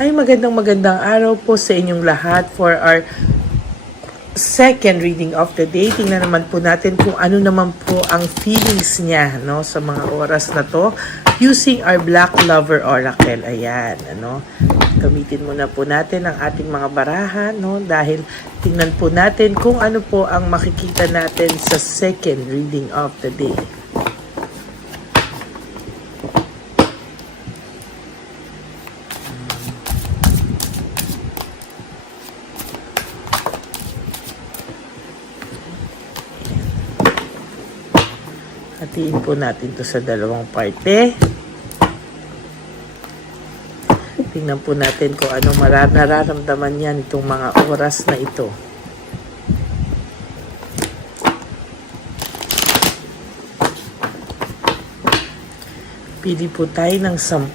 Ay, magandang araw po sa inyong lahat for our second reading of the day. Tingnan naman po natin kung ano naman po ang feelings niya, no, sa mga oras na to using our Black Lover Oracle. Ayan, ano. Gamitin muna po natin ang ating mga barahan, no, dahil tingnan po natin kung ano po ang makikita natin sa second reading of the day. Hatiin po natin to sa dalawang parte. Tingnan po natin kung anong nararamdaman yan itong mga oras na ito. Pili po tayo ng 10.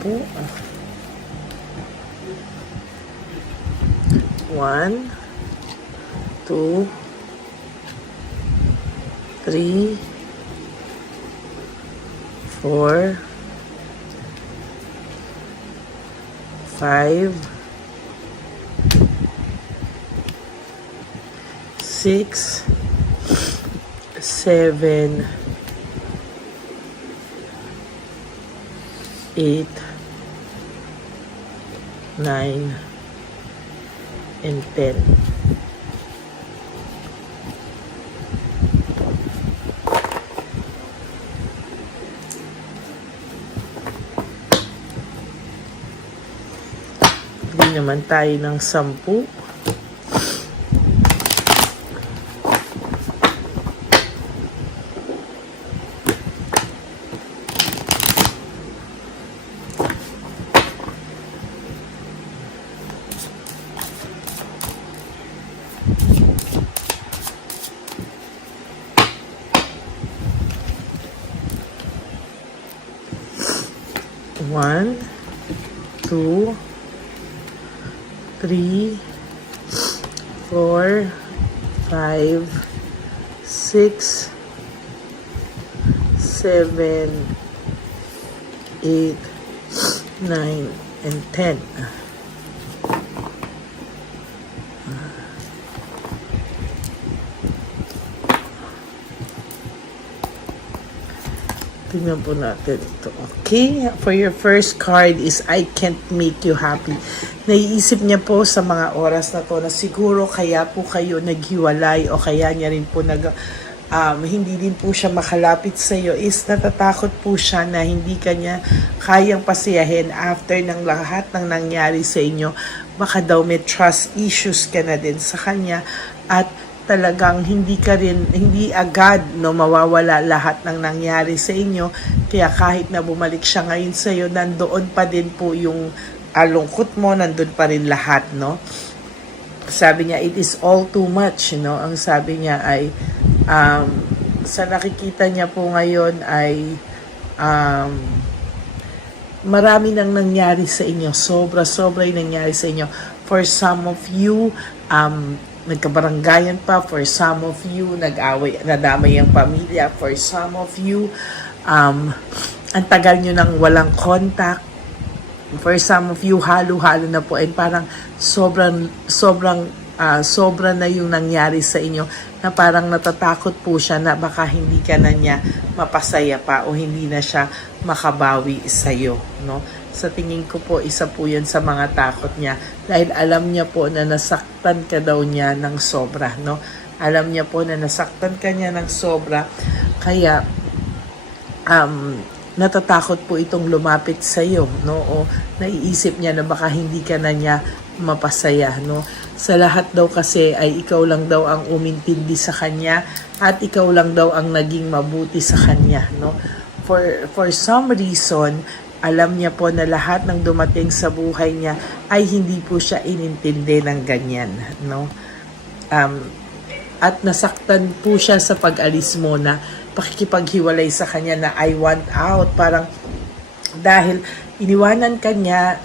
1, 2, 3, 4, 5, 6, 7, 8, 9, and 10. Hindi naman tayo ng 10. One, 2, 3, 4, 5, 6, 7, 8, 9, and 10. Tingnan po natin ito. Okay, for your first card is I can't make you happy. Naiisip niya po sa mga oras na to na siguro kaya po kayo naghiwalay o kaya niya rin po hindi din po siya makalapit sa iyo is natatakot po siya na hindi kanya kayang pasiyahin after ng lahat ng nangyari sa inyo. Baka daw may trust issues ka na din sa kanya at talagang hindi agad mawawala lahat ng nangyari sa inyo. Kaya kahit na bumalik siya ngayon sa iyo, nandoon pa din po yung lungkot mo, nandun pa rin lahat, no? Sabi niya, it is all too much, no? Ang sabi niya ay, sa nakikita niya po ngayon ay, marami nang nangyari sa inyo. Sobra yung nangyari sa inyo. For some of you, nagkabaranggayan pa. For some of you, nadamay ang pamilya. For some of you, ang tagal nyo nang walang contact. For some of you, halo-halo na po. And parang sobra na yung nangyari sa inyo na parang natatakot po siya na baka hindi ka na niya mapasaya pa o hindi na siya makabawi sa iyo, no? Sa tingin ko po, isa po yan sa mga takot niya dahil alam niya po na nasaktan ka daw niya ng sobra, no? Alam niya po na nasaktan ka niya ng sobra kaya natatakot po itong lumapit sa iyo, no? O naiisip niya na baka hindi ka na niya mapasaya, no? Sa lahat daw kasi ay ikaw lang daw ang umintindi sa kanya at ikaw lang daw ang naging mabuti sa kanya, no? For some reason, alam niya po na lahat ng dumating sa buhay niya ay hindi po siya inintindi ng ganyan, no? At nasaktan po siya sa pag-alis mo na pakikipaghiwalay sa kanya na I want out. Parang dahil iniwanan ka niya,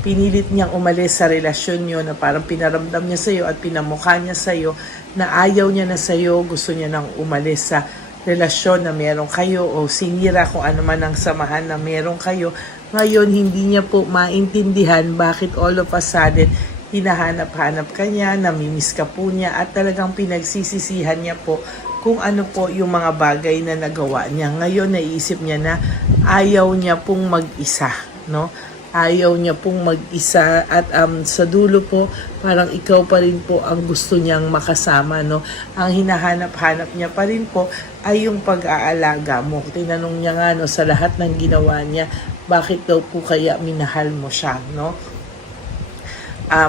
pinilit niyang umalis sa relasyon niyo na parang pinaramdam niya sa iyo at pinamukha niya sa iyo na ayaw niya na sa iyo, gusto niya nang umalis sa relasyon na meron kayo o sinira kung ano man ang samahan na meron kayo Ngayon, hindi niya po maintindihan bakit all of a sudden hinahanap-hanap ka niya, namimiss ka po niya, at talagang pinagsisisihan niya po kung ano po yung mga bagay na nagawa niya. Ngayon, naiisip niya na ayaw niya pong mag-isa, no? Ayaw niya pong mag-isa, at sa dulo po, parang ikaw pa rin po ang gusto niyang makasama, no? Ang hinahanap-hanap niya pa rin po ay yung pag-aalaga mo. Tinanong niya nga, no, sa lahat ng ginawa niya, bakit daw po kaya minahal mo siya, no?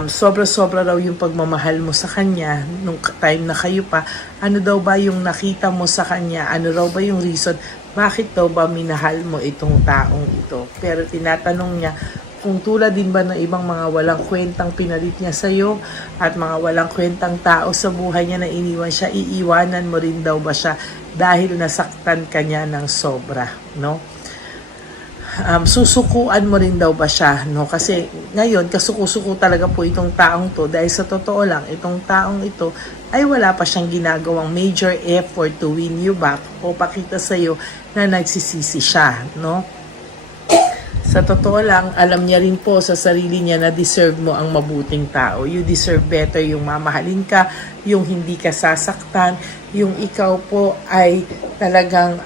Sobra-sobra raw yung pagmamahal mo sa kanya nung time na kayo pa. Ano daw ba yung nakita mo sa kanya? Ano raw ba yung reason? Bakit daw ba minahal mo itong taong ito? Pero tinatanong niya kung tulad din ba ng ibang mga walang kwentang pinalit niya sa'yo at mga walang kwentang tao sa buhay niya na iniwan siya, iiwanan mo rin daw ba siya dahil nasaktan ka niya ng sobra, no? Susukuan mo rin daw ba siya, no? Kasi ngayon, kasuko-suko talaga po itong taong to, dahil sa totoo lang, itong taong ito ay wala pa siyang ginagawang major effort to win you back o pakita sa'yo na nagsisisi siya, no? Sa totoo lang, alam niya rin po sa sarili niya na deserve mo ang mabuting tao. You deserve better, yung mamahalin ka, yung hindi ka sasaktan, yung ikaw po ay talagang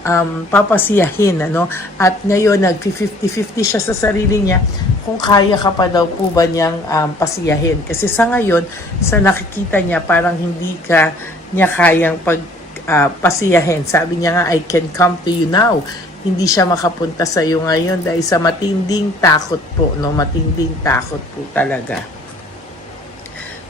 papasiyahin, ano? At ngayon, nag-50-50 siya sa sarili niya kung kaya ka pa daw po ba niyang pasiyahin. Kasi sa ngayon, sa nakikita niya, parang hindi ka niya kayang pasiyahin. Sabi niya nga, I can come to you now. Hindi siya makapunta sa iyo ngayon dahil sa matinding takot po, no? Matinding takot po talaga.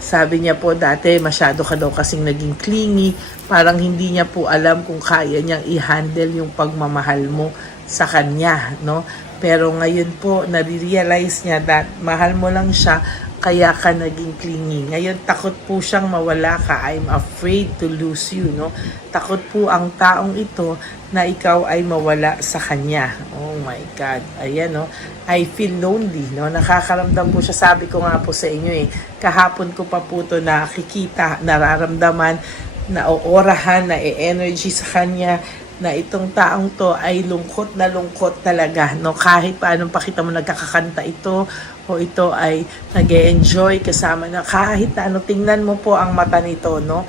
Sabi niya po dati, masyado ka daw kasing naging clingy, parang hindi niya po alam kung kaya niyang i-handle yung pagmamahal mo sa kanya, no? Pero ngayon po, nare-realize niya that mahal mo lang siya, kaya ka naging clingy. Ngayon, takot po siyang mawala ka. I'm afraid to lose you, no? Takot po ang taong ito na ikaw ay mawala sa kanya. Oh my God. Ayan, no? I feel lonely, no? Nakakaramdam po siya. Sabi ko nga po sa inyo, kahapon ko pa po ito nakikita, nararamdaman, naoorahan, na energy sa kanya, na itong taong to ay lungkot na lungkot talaga, no? Kahit paanong pakita mo nagkakakanta ito o ito ay nag-e-enjoy kasama na, kahit ano, tingnan mo po ang mata nito, no?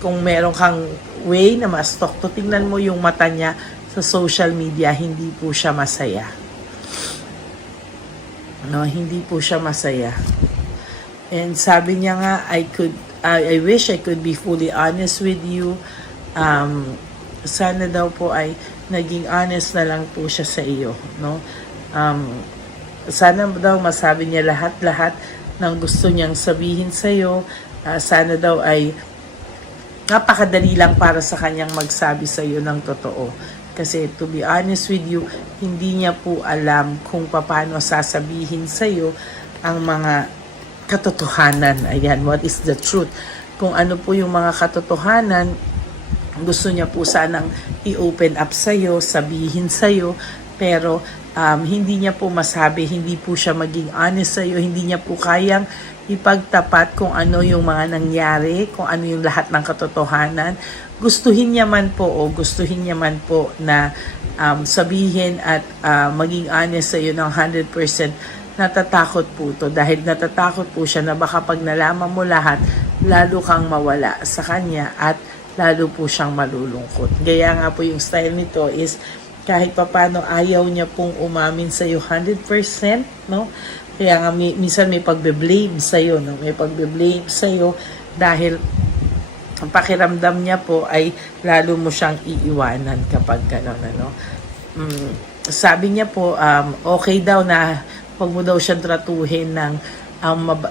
Kung meron kang way na ma-stalk to, tingnan mo yung mata niya sa social media, hindi po siya masaya. No, hindi po siya masaya. And sabi niya nga, I wish I could be fully honest with you. Sana daw po ay naging honest na lang po siya sa iyo, no? Sana daw masabi niya lahat-lahat ng gusto niyang sabihin sa iyo. Sana daw ay napakadali lang para sa kanyang magsabi sa iyo ng totoo. Kasi to be honest with you, hindi niya po alam kung paano sasabihin sa iyo ang mga katotohanan. Ayan, what is the truth? Kung ano po yung mga katotohanan, gusto niya po sanang i-open up sa'yo, sabihin sa'yo, pero hindi niya po masabi, hindi po siya maging honest sa'yo, hindi niya po kayang ipagtapat kung ano yung mga nangyari, kung ano yung lahat ng katotohanan. Gustuhin niya man po na sabihin at maging honest sa'yo ng 100%, natatakot po to dahil natatakot po siya na baka pag nalaman mo lahat, lalo kang mawala sa kanya at lalo po siyang malulungkot. Gaya nga po yung style nito is kahit papano ayaw niya pong umamin sa iyo 100%, no? Kaya nga minsan may pagbe-blame sa iyo, no? May pagbe-blame sa iyo dahil ang pakiramdam niya po ay lalo mo siyang iiwanan kapag gano'n, ano? Sabi niya po, okay daw na wag mo daw siyang tratuhin ng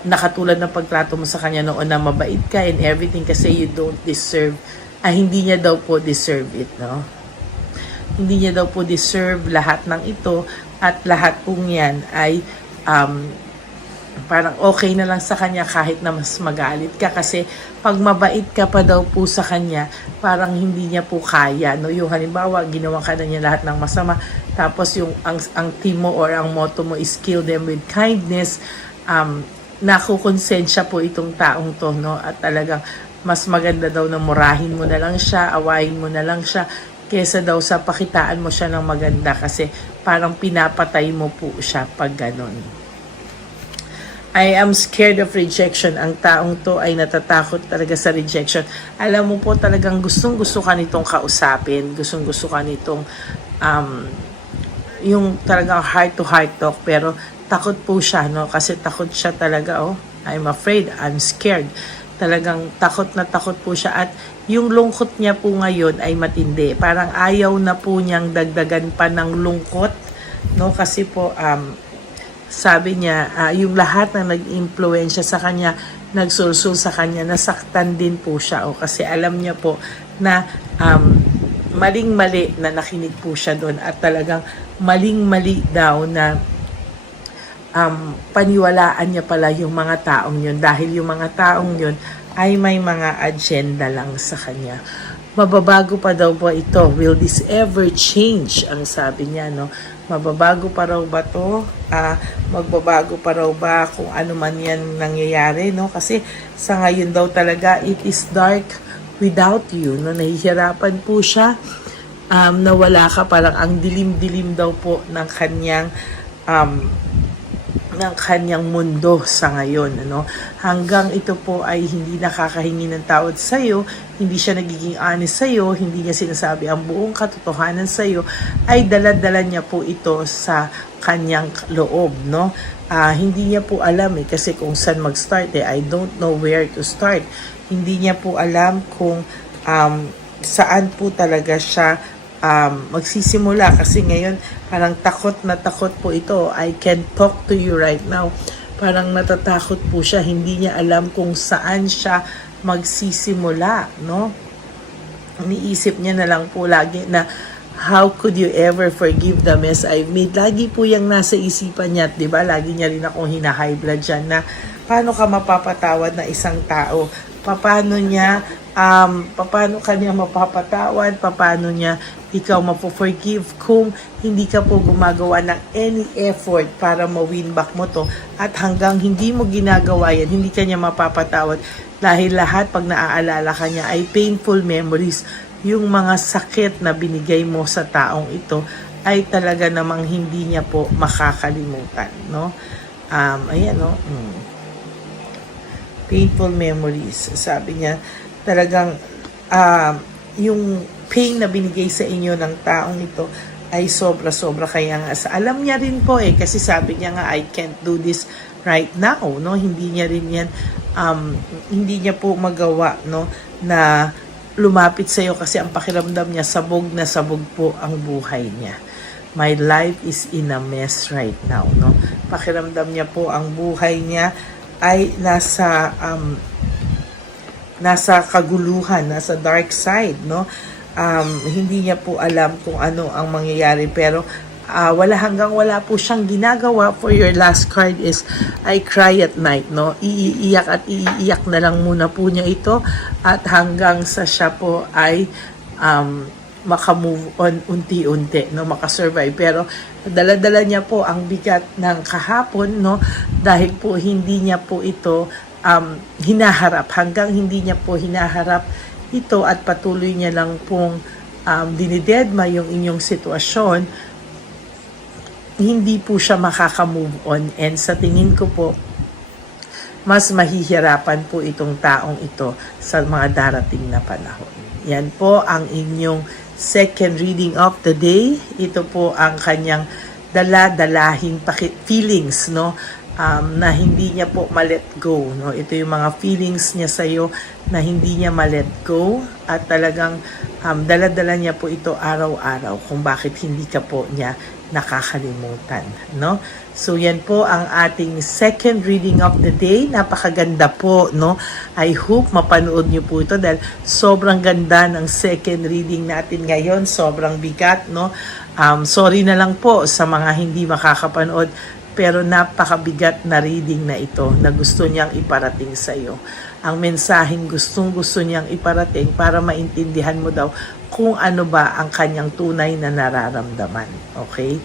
nakatulad ng pagtrato mo sa kanya noon na mabait ka and everything kasi you don't deserve, hindi niya daw po deserve it, no? Hindi niya daw po deserve lahat ng ito at lahat pong yan ay parang okay na lang sa kanya kahit na mas magalit ka kasi pag mabait ka pa daw po sa kanya, parang hindi niya po kaya, no? Yung halimbawa, ginawa ka na niya lahat ng masama, tapos yung ang team mo or ang motto mo is kill them with kindness, nakukonsensya po itong taong to, no? At talagang mas maganda daw na murahin mo na lang siya, awayin mo na lang siya, kesa daw sa pakitaan mo siya ng maganda kasi parang pinapatay mo po siya pag ganon. I am scared of rejection. Ang taong to ay natatakot talaga sa rejection. Alam mo po talagang gustong-gusto ka nitong kausapin. Gustong-gusto ka nitong yung talagang heart-to-heart talk. Pero takot po siya, no? Kasi takot siya talaga, oh. I'm afraid, I'm scared. Talagang takot na takot po siya. At yung lungkot niya po ngayon ay matindi. Parang ayaw na po niyang dagdagan pa ng lungkot, no? Kasi po, sabi niya, yung lahat na nag-impluensya sa kanya, nagsulsul sa kanya, nasaktan din po siya. O kasi alam niya po na maling-mali na nakinig po siya doon at talagang maling-mali daw na paniwalaan niya pala yung mga taong yun dahil yung mga taong yun ay may mga agenda lang sa kanya. Mababago pa daw ba ito? Will this ever change? Ang sabi niya, no? Mababago pa raw ba to? Magbabago pa raw ba kung ano man yan nangyayari, no? Kasi sa ngayon daw talaga, it is dark without you, no? Nahihirapan po siya na wala ka, parang ang dilim-dilim daw po ng kanyang mundo sa ngayon, ano? Hanggang ito po ay hindi nakakahingi ng tawad sa iyo, hindi siya nagiging honest sa iyo, hindi niya sinasabi ang buong katotohanan sa iyo, ay dala-dala niya po ito sa kanyang loob, no? Hindi niya po alam kasi kung saan mag-start I don't know where to start. Hindi niya po alam kung saan po talaga siya magsisimula kasi ngayon parang takot na takot po ito. I can talk to you right now. Parang natatakot po siya. Hindi niya alam kung saan siya magsisimula, no? Iniisip niya na lang po lagi na how could you ever forgive the mess I've made? Lagi po yung nasa isipan niya, 'di ba? Lagi niya rin akong hina-high blood diyan na paano ka mapapatawad na isang tao? Paano kanya mapapatawad, paano niya ikaw mapo-forgive kung hindi ka po gumagawa ng any effort para ma-win back mo to at hanggang hindi mo ginagawa yan, hindi ka niya mapapatawad dahil lahat pag naaalala ka niya ay painful memories. Yung mga sakit na binigay mo sa taong ito ay talaga namang hindi niya po makakalimutan, no? Ayan, no? Painful memories. Sabi niya, talagang yung pain na binigay sa inyo ng taong ito ay sobra-sobra. Kaya nga, alam niya rin po kasi sabi niya nga, I can't do this right now, no? Hindi niya rin yan, hindi niya po magawa, no? Na lumapit sa iyo kasi ang pakiramdam niya, sabog na sabog po ang buhay niya. My life is in a mess right now, no? Pakiramdam niya po ang buhay niya ay nasa kaguluhan, nasa dark side, no? Hindi niya po alam kung ano ang mangyayari pero wala po siyang ginagawa. For your last card is I cry at night, no? Iiyak at iiyak na lang muna po niya ito at hanggang sa siya po ay makamove on unti-unti, no? Makasurvive. Pero dala-dala niya po ang bigat ng kahapon, no? Dahil po hindi niya po ito hinaharap. Hanggang hindi niya po hinaharap ito at patuloy niya lang pong dinidedma yung inyong sitwasyon, hindi po siya makaka-move on. And sa tingin ko po, mas mahihirapan po itong taong ito sa mga darating na panahon. Yan po ang inyong second reading of the day. Ito po ang kanyang dala-dalahin feelings, no? Na hindi niya po ma-let go, no? Ito yung mga feelings niya sa iyo na hindi niya ma-let go at talagang dala-dala niya po ito araw-araw kung bakit hindi ka po niya nakakalimutan, no? So yan po ang ating second reading of the day. Napakaganda po, no? I hope mapanood niyo po ito dahil sobrang ganda ng second reading natin ngayon. Sobrang bigat, no? Sorry na lang po sa mga hindi makakapanood pero napakabigat na reading na ito na gusto niyang iparating sa iyo. Ang mensaheng gusto niyang iparating para maintindihan mo daw kung ano ba ang kanyang tunay na nararamdaman. Okay?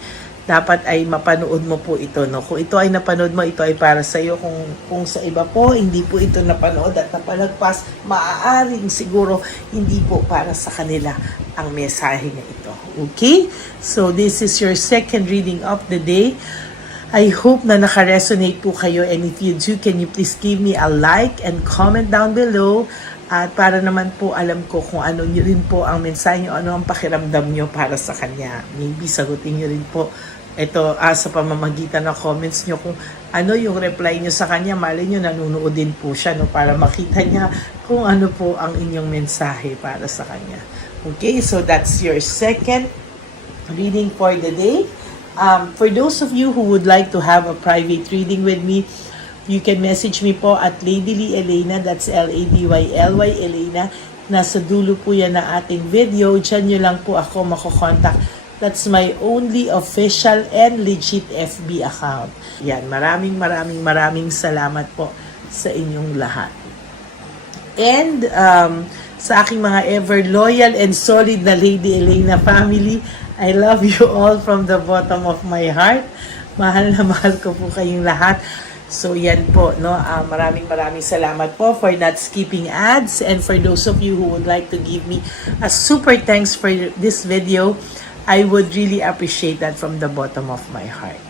dapat ay mapanood mo po ito, no? Kung ito ay napanood mo, ito ay para sa iyo. Kung sa iba po, hindi po ito napanood at napalagpas, maaaring siguro hindi po para sa kanila ang mensahe na ito. Okay? So, this is your second reading of the day. I hope na naka-resonate po kayo, and if you do, can you please give me a like and comment down below, at para naman po alam ko kung ano nyo rin po ang mensahe nyo, ano ang pakiramdam nyo para sa kanya. Maybe sagutin nyo rin po ito sa pamamagitan ng comments nyo kung ano yung reply nyo sa kanya. Mali nyo, nanonood din po siya, no, para makita niya kung ano po ang inyong mensahe para sa kanya. Okay, so that's your second reading for the day. For those of you who would like to have a private reading with me, you can message me po at Lady Lee Elena, that's Ladyly Elena. Nasa dulo po yan na ating video. Diyan nyo lang po ako makokontak. That's my only official and legit FB account. Yan, maraming salamat po sa inyong lahat. And sa aking mga ever loyal and solid na Lady Elena family, I love you all from the bottom of my heart. Mahal na mahal ko po kayong lahat. So yan po, no? Maraming salamat po for not skipping ads, and for those of you who would like to give me a super thanks for this video, I would really appreciate that from the bottom of my heart.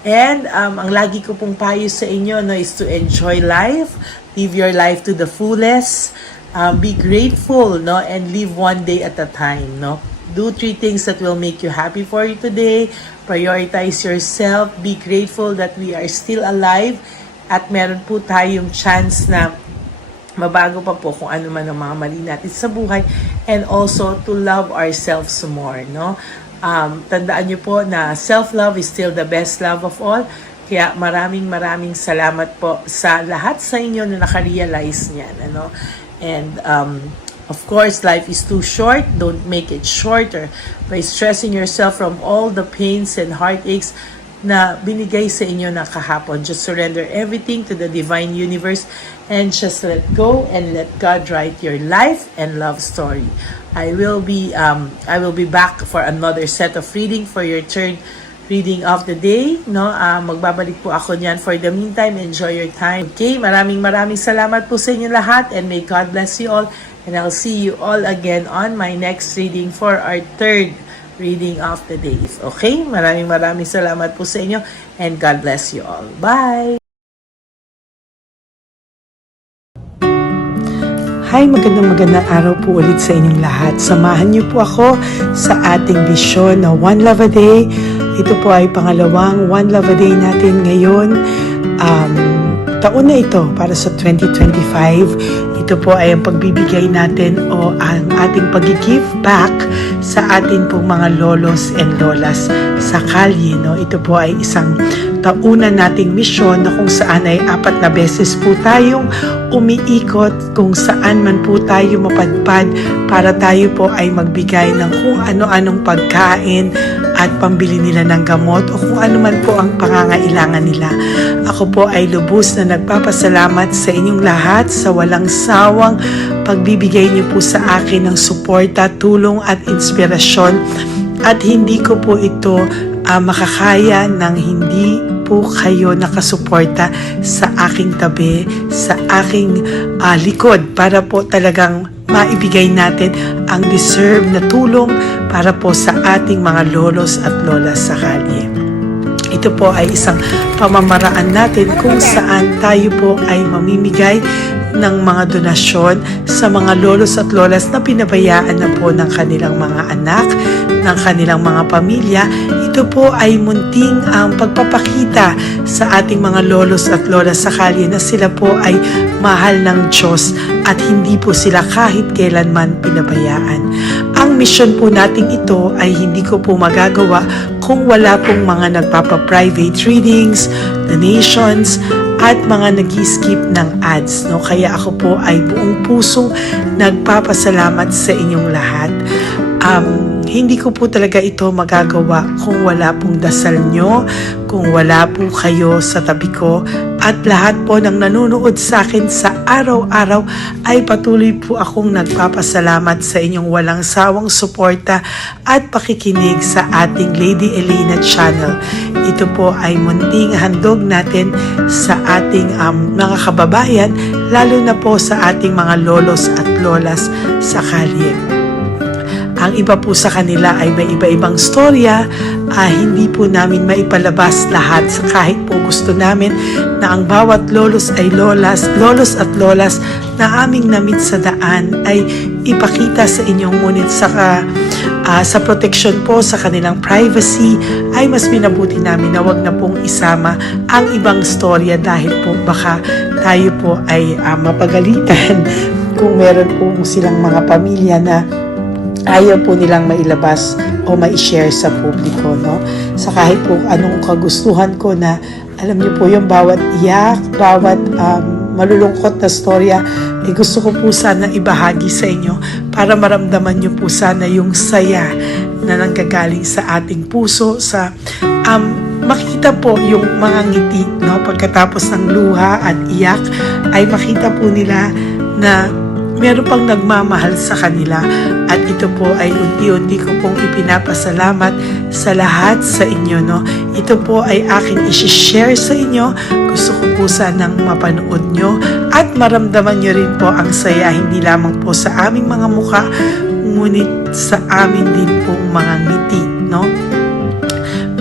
And ang lagi ko pong payo sa inyo, no, is to enjoy life, live your life to the fullest, be grateful, no, and live one day at a time, no. Do 3 things that will make you happy for you today. Prioritize yourself. Be grateful that we are still alive at meron po tayong chance na mabago pa po kung ano man ang mga mali natin sa buhay, and also to love ourselves more, no? Tandaan niyo po na self-love is still the best love of all. Kaya maraming salamat po sa lahat sa inyo na nakarealize niyan, ano? And of course, life is too short. Don't make it shorter by stressing yourself from all the pains and heartaches na binigay sa inyo na kahapon. Just surrender everything to the divine universe and just let go and let God write your life and love story. I will be back for another set of reading for your third reading of the day, no? Magbabalik po ako niyan. For the meantime, enjoy your time. Okay, maraming salamat po sa inyo lahat, and may God bless you all. And I'll see you all again on my next reading for our third reading of the day. Okay? Maraming salamat po sa inyo, and God bless you all. Bye! Hi, magandang araw po ulit sa inyong lahat. Samahan niyo po ako sa ating vision na One Love a Day. Ito po ay pangalawang One Love a Day natin ngayon. Taon na ito para sa 2025. Ito po ay ang pagbibigay natin o ang ating pag-give back sa atin pong mga lolos and lolas sa kalye, no? Ito po ay isang taunan nating misyon na kung saan ay 4 na beses po tayong umiikot kung saan man po tayo mapadpad para tayo po ay magbigay ng kung ano-anong pagkain at pambili nila ng gamot o kung ano man po ang pangangailangan nila. Ako po ay lubos na nagpapasalamat sa inyong lahat sa walang sawang pagbibigay niyo po sa akin ng suporta, tulong at inspirasyon, at hindi ko po ito makakaya nang hindi po kayo nakasuporta sa aking tabi, sa aking likod, para po talagang maibigay natin ang deserve na tulong para po sa ating mga lolos at lolas sa kalye. Ito po ay isang pamamaraan natin kung saan tayo po ay mamimigay ng mga donasyon sa mga lolos at lolas na pinabayaan na po ng kanilang mga anak, ng kanilang mga pamilya. Ito po ay munting ang pagpapakita sa ating mga lolos at lolas sa kalye na sila po ay mahal ng Diyos at hindi po sila kahit kailanman pinabayaan. Ang mission po nating ito ay hindi ko po magagawa kung wala pong mga nagpapa-private readings, donations, at mga nag-skip ng ads, no? Kaya ako po ay buong pusong nagpapasalamat sa inyong lahat. Hindi ko po talaga ito magagawa kung wala pong dasal nyo, kung wala po kayo sa tabi ko at lahat po ng nanonood sa akin sa araw-araw ay patuloy po akong nagpapasalamat sa inyong walang sawang suporta at pakikinig sa ating Lady Elena channel. Ito po ay munting handog natin sa ating mga kababayan, lalo na po sa ating mga lolos at lolas sa kalye. Ang iba po sa kanila ay may iba-ibang storya, hindi po namin maipalabas lahat kahit po gusto namin na ang bawat lolos lolos at lolas na aming namit sa daan ay ipakita sa inyong, ngunit sa protection po sa kanilang privacy ay mas minabuti namin na wag na pong isama ang ibang storya dahil po baka tayo po ay mapagalitan kung meron po silang mga pamilya na ayaw po nilang mailabas o ma-share sa publiko, no? Sa kahit po anong kagustuhan ko na, alam niyo po yung bawat iyak, bawat malulungkot na storya, gusto ko po sana ibahagi sa inyo para maramdaman niyo po sana yung saya na nanggagaling sa ating puso, sa makita po yung mga ngiti, no? Pagkatapos ng luha at iyak ay makita po nila na meron pang nagmamahal sa kanila, at ito po ay unti-unti ko pong ipinapasalamat sa lahat sa inyo, no? Ito po ay aking isi-share sa inyo. Gusto ko po sanang mapanood nyo at maramdaman nyo rin po ang saya, hindi lamang po sa aming mga mukha, ngunit sa amin din pong mga ngiti, no?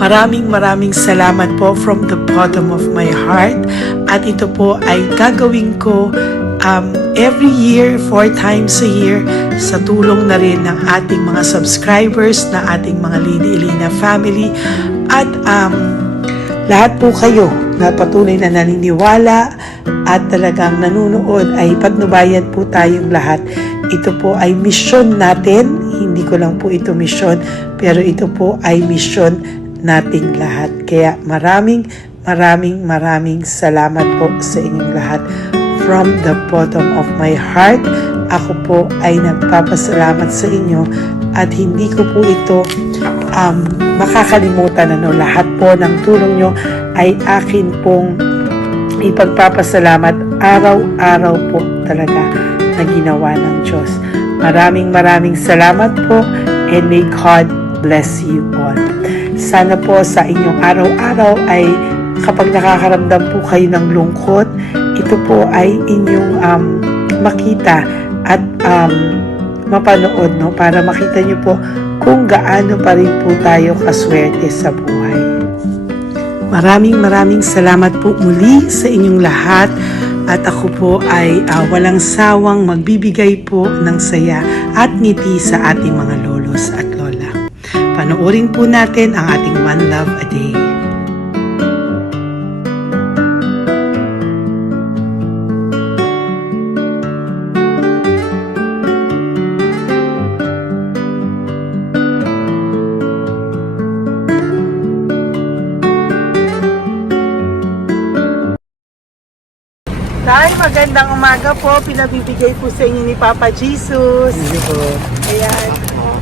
Maraming salamat po from the bottom of my heart, at ito po ay gagawin ko every year, 4 times a year, sa tulong na rin ng ating mga subscribers, na ating mga Lady Elena family, at lahat po kayo na patuloy na naniniwala at talagang nanunood, ay patnubayan po tayong lahat. Ito po ay mission natin, hindi ko lang po ito mission, pero ito po ay mission nating lahat. Kaya maraming salamat po sa inyong lahat. From the bottom of my heart, ako po ay nagpapasalamat sa inyo, at hindi ko po ito makakalimutan. Lahat po ng tulong nyo ay akin pong ipagpapasalamat araw-araw po talaga na ginawa ng Diyos. Maraming salamat po, and may God bless you all. Sana po sa inyong araw-araw ay kapag nakakaramdam po kayo ng lungkot, ito po ay inyong makita at mapanood, no? Para makita nyo po kung gaano pa rin po tayo kaswerte sa buhay. Maraming salamat po muli sa inyong lahat, at ako po ay walang sawang magbibigay po ng saya at ngiti sa ating mga lolos at lola. Panoorin po natin ang ating One Love a Day. Tay, magandang umaga po. Pinabibigay po sa inyo ni Papa Jesus. Hindi po. Ayan.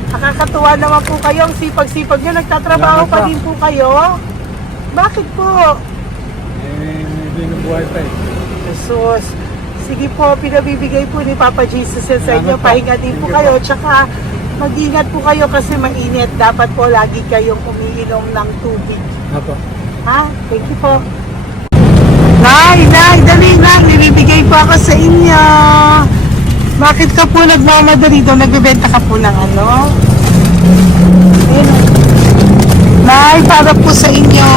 Nakakatuwa naman po kayo. Ang sipag-sipag nyo. Nagtatrabaho Salamat pa po. din po kayo. Bakit po? Hindi na buhay pa eh. Jesus. Sige po, pinabibigay po ni Papa Jesus yan sa inyo. Salamat po. Pahinga din po Thank you kayo. Tsaka mag-ingat po kayo kasi mainit. Dapat po lagi kayong umiinom ng tubig. Apo. Ha? Thank you po. Nay, dali na. Nilibigay po ako sa inyo. Bakit ka po nagmamadali doon? Nagbebenta ka po ng ano? Ayun. Nay, para po sa inyo.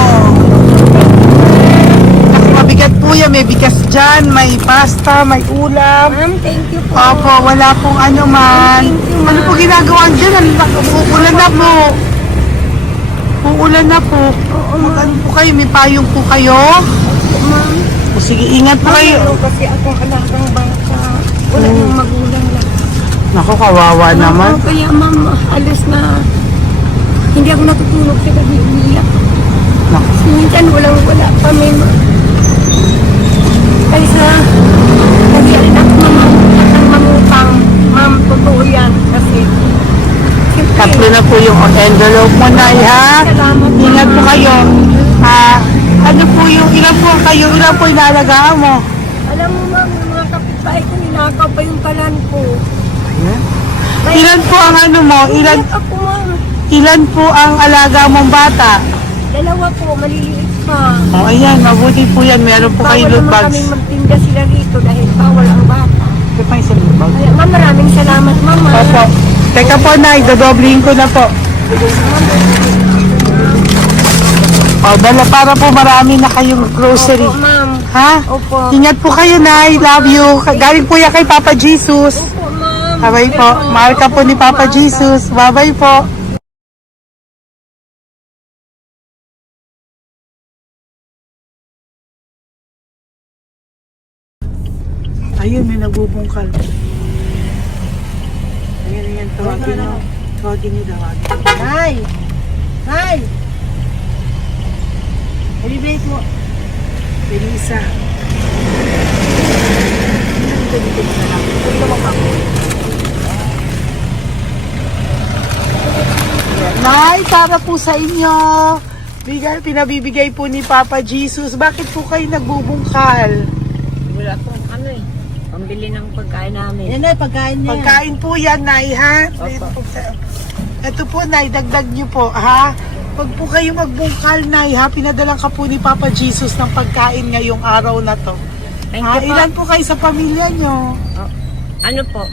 Ako, mabigat po yan. May bigas dyan, may pasta, may ulam. Ma'am, thank you po. Opo, wala pong ano man. Thank you, Ano ma'am. po ginagawa dyan? Uulan na po. Uulan na po. Mag-ano po kayo? May payong po kayo? Ma'am, O sige, ingat po kayo. ano kasi akong anak ng bangka. Wala nang magulang lang. Naku, kawawa naman. Kaya ma'am, alis na hindi ako natutulog sa gabi. Umiyak. Naku. Minsan wala kami. Kaysa nagyari na mamutang. Ma'am, totoo yan. Kasi Tatlo na po yung envelope mo, Nay, ha? Salamat, Ingat po kayo. Ano po yung, ilan po kayo, ilan po inalagaan mo? Alam mo ma'am, yung mga kapitbahay ko, ninakaw pa yung kalan ko. Ilan po ang ano mo, ilan, Ilan ako ma'am? ilan po ang alaga mong bata? Dalawa po, maliliit pa. O ayan, mabuti po yan, meron po kayo Bawal loot naman bags. kaming magtinda sila rito dahil bawal ang bata. Ito pa yung sa loot bag. Kaya ma'am, maraming salamat mama. Opo. Teka po, Nay, dodoblihin ko na po. O, dala para po marami na kayong grocery. Opo ma'am. Ha? Opo. Ingat po kayo, Nay. Love you. Galing po yan kay Papa Jesus. Opo ma'am. Bye-bye po. Mahal ka po ni Papa Jesus. Bye-bye po. Ayun, may nagbubungkal. Ayan, tawagin niyo. Tawagin niyo, tawagin. Nay! Nay! Celebrate mo. Elisa. Nay, para po sa inyo. Pinabibigay po ni Papa Jesus. Bakit po kayo nagbubungkal? Wala po ano eh. Pambili ng pagkain namin. Yan na, pagkain niya. Pagkain po yan, Nay, ha? Ito po, Nay, dagdag niyo po, ha? Pag po kayo magbungkal, Nay, ha? Pinadalang ka po ni Papa Jesus ng pagkain ngayong araw na to. Thank Ha? you po. Ilan po kayo sa pamilya nyo? Ano po?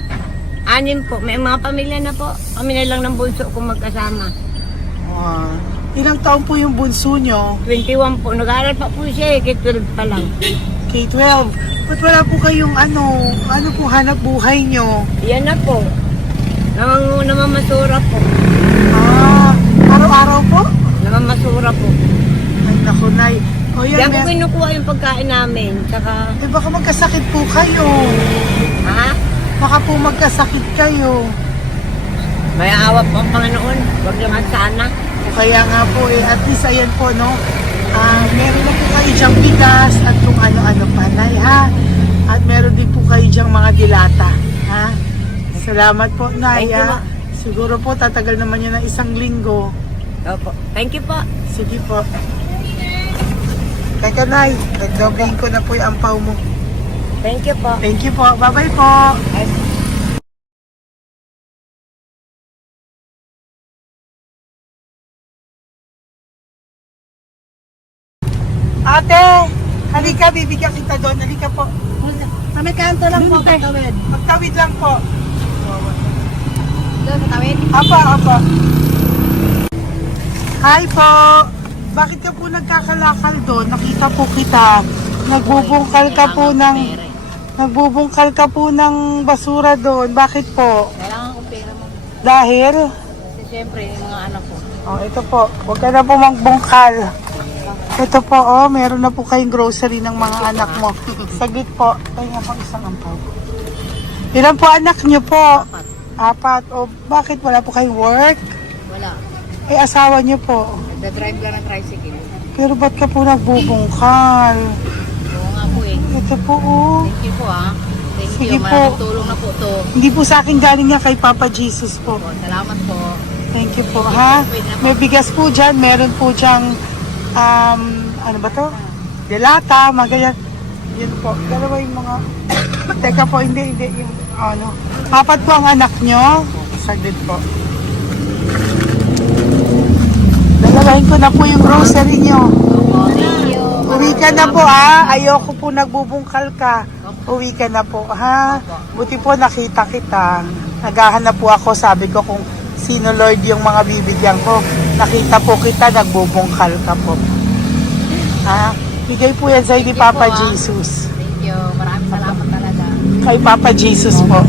6 po. May mga pamilya na po. Kami na lang ng bunso kung magkasama. Ilang taon po yung bunso nyo? 21 po. Nag-aaral pa po siya eh. K-12 pa lang. K-12. Ba't wala po kayong ano po hanap buhay nyo? Yan na po. Namamasura po. Araw-araw po? Namamasura po. Ay, naku, Nay. O yan, Diyan po kinukuha yung pagkain namin. Tsaka, baka magkasakit po kayo. ha? Baka po magkasakit kayo. May awa po ang Panginoon. Huwag naman sana. O kaya nga po at least ayan po, no? Meron na po kayo diyang bigas at kung ano-ano pa, Nay, ha? At meron din po kayo diyang mga dilata, ha? Salamat po, Nay, Thank you, ha? Ma. Siguro po, tatagal naman yun ng 1 linggo. Opo. Thank you po. Sige po. Teka, Nay, nagdobling ko na po yung ampaw mo. Thank you po. Thank you po. Bye-bye po. Ate, halika, bibigyan kita doon. Halika po. Sa may kanto lang po, patawid. Magtawid lang po. Doon, patawid. Apa. Hi po. Bakit ka po nagkakalakal doon? Nakita po kita. Nagbubungkal ka po ng basura doon. Bakit po? Kailangan ko pera mo. Dahil? Kasi siyempre, yung mga anak ko. Oh, ito po. Huwag ka na po magbungkal. Ito po, oh, meron na po kayong grocery ng mga anak mo. Saglit po. Kaya po isang ampaw. Ilan po anak niyo po? 4. O bakit wala po kayong work? Wala. Eh, asawa niyo po. Nagda-drive lang ng tricycle. Pero ba't ka po nagbubungkal? Oo nga po eh. Ito po, oh. Thank you po ah. Thank Sige you. po. Maraming tulong na po to. Hindi po sa akin galing yan kay Papa Jesus po. Po, salamat po. Thank you po, ha? May bigas po dyan. Meron po dyang, ano ba to? Delata, magayan. Yan po. Dalawa yung mga... Teka po, hindi. Yung, ano. 4 po ang anak nyo. Saglit po. Dalawahin ko na po yung grocery nyo. Thank you. Uwi ka na po, ha? Ayoko po nagbubungkal ka. Uwi ka na po, ha? Buti po nakita kita. Naghahanap po ako, sabi ko kung sino Lord yung mga bibigyan ko. Nakita po kita, nagbubungkal ka po. Ha? Bigay po yan sa'yo ni Papa Jesus. Thank you. Maraming salamat talaga. Kay Papa Jesus po.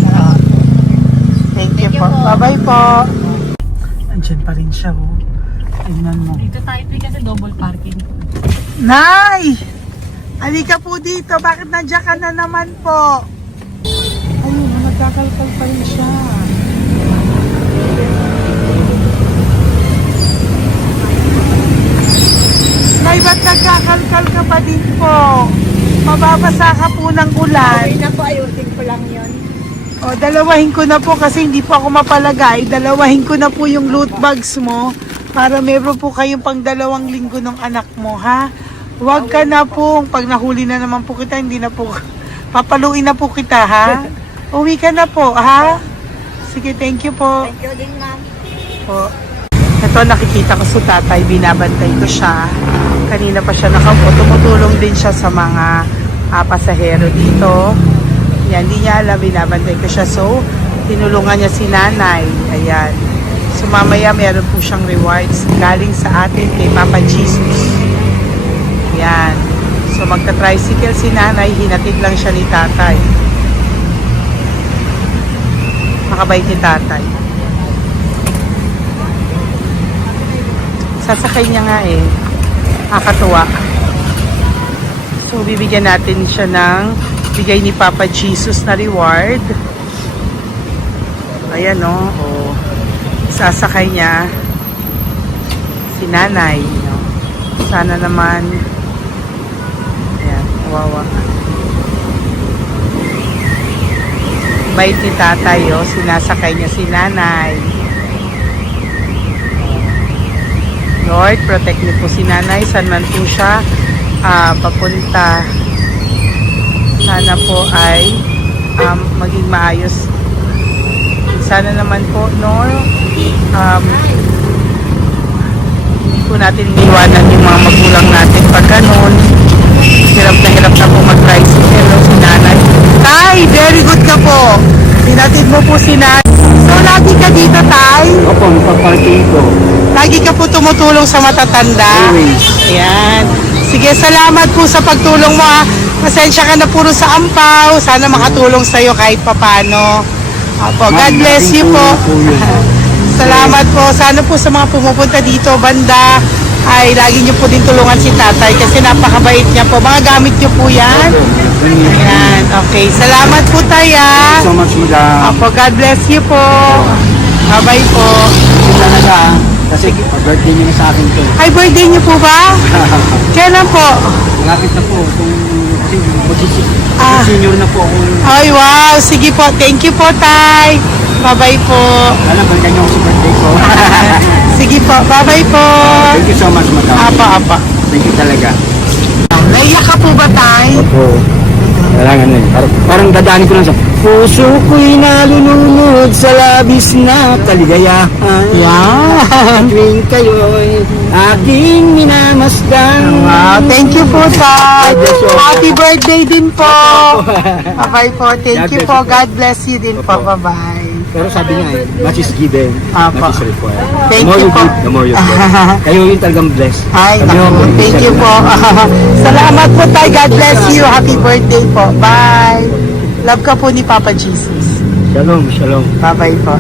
Thank you po. Bye-bye po. Andiyan pa rin siya, oh. Tingnan mo. Dito tayo kasi double parking. Nay! Halika po dito. Bakit nandiyan ka na naman po? Ayun, nagkakalkal pa rin siya. Nay, ba't nagkakalkal ka pa din po? Mababasa ka po ng ulan. Ay na po, ayusin ko lang yun. O, dalawahin ko na po kasi hindi po ako mapalagay. Dalawahin ko na po yung loot bags mo para meron po kayong pang 2 linggo ng anak mo, ha? Huwag ka na po. Pag nahuli na naman po kita, hindi na po. Papaluin na po kita, ha? Uwi ka na po, ha? Sige, thank you po. Thank you din, ma'am. Po. Ito, nakikita ko sa tatay, binabantay ko siya. Kanina pa siya nakaupo. Tumutulong din siya sa mga pasahero dito. Yan, hindi niya alam, binabantay ko siya. So, tinulungan niya si nanay. Ayan. So, mamaya meron po siyang rewards galing sa atin kay Papa Jesus. Yan. So, magta-tricycle si nanay, hinatid lang siya ni tatay. Makabait ni tatay. Sasakay niya nga eh. Nakakatuwa. So, bibigyan natin siya ng bigay ni Papa Jesus na reward. Ayan o. Oh. Sasakay niya si nanay. No? Sana naman ayan, kawawa. Bait ni tatay o. Sinasakay niya si nanay. Lord, protect niyo po si nanay. Saan man po siya papunta. Sana po ay maging maayos. Sana naman po, no? Hindi po natin iniwanan yung mga magulang natin pag ganun. Hirap na po mag-tricycle, no? Si nanay. Tay, very good ka po. Sinatid mo po si nanay. So, lagi ka dito, tay? Opo, magpaparking ko. Lagi ka po tumutulong sa matatanda. Always. Ayan. Sige, salamat po sa pagtulong mo ha. Pasensya ka na puro sa ampaw. Sana makatulong sa'yo kahit papano. Opo, God bless you po. Salamat po. Sana po sa mga pumupunta dito, banda, ay lagi niyo po din tulungan si tatay kasi napakabait niya po. Mga gamit niyo po yan. Ayan, okay. Salamat po tayo. So much, madam. Opo, God bless you po. Bye-bye po. Talaga, kasi birthday niyo na sa akin to. Ay, birthday niyo po ba? Kailan po? Malapit na po. Senior na po ako. Ay, wow. Sige po. Thank you po, tay. Bye-bye po. Alam, balikan niyo ako sa birthday ko. Sige po. Bye-bye po. Thank you so much, madam. Apa. Thank you talaga. Naiyak ka po ba, tay? Opo. Kailangan eh. Parang dadaanin ko lang sa puso ko'y nalulunod sa labis na kaligayahan. Yan. Tuwing kayo'y aking minamasdan. Wow. Thank you po, tay. Happy birthday din po. Bye-bye po. Thank you po. God bless you din po. Bye-bye. Pero sabi nga eh, much is given, Apo. much is required. Thank The more you you po. give, the more you get. Kayo yung talagang blessed. Ay, Kami naku. yung Thank you po. Salamat po, tay. God bless you. Happy birthday po. Bye. Love ka po ni Papa Jesus. Shalom, shalom. Bye-bye po.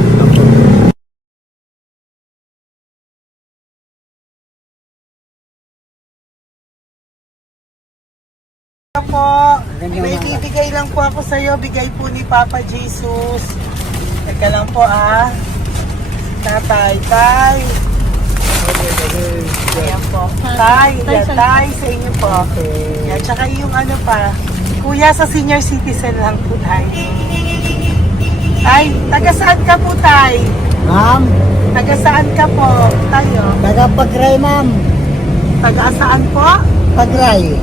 Po, may bibigay lang po ako sa iyo, bigay po ni Papa Jesus. Teka lang po Tatay, tay. Ayan po. Tay, yan, tay sa inyo po. Yan, tsaka yung ano pa. Kuya, sa senior citizen lang po, tay. Tay, taga saan ka po, tay? Ma'am, Taga saan ka po, tayo? taga-Pagray, ma'am. Taga saan po? Pagray.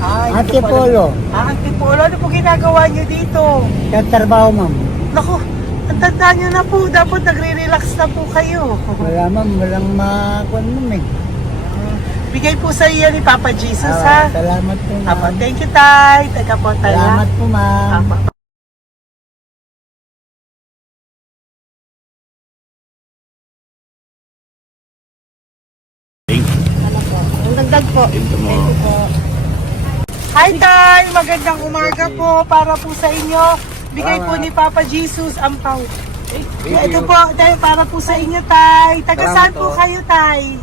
Ay, Antipolo. Antipolo. Ano po ginagawa niyo dito? Nagtrabaho, ma'am. Naku, ang tanda nyo na po. Dapat nagre-relax na po kayo. Wala, ma'am. Walang makuan, ma'am, eh. Bigay po sa iyo ni Papa Jesus, ha? Salamat po, ma'am. Apo, thank you, tay. Taga po tayo. Salamat po, ma'am. Apo. Ang dagdag po. Thank you po. Hi, tay. Magandang umaga po. Para po sa inyo. Bigay po ni Papa Jesus ang pau. Ito po, tay, para po sa inyo, tay. Taga saan po kayo, tay?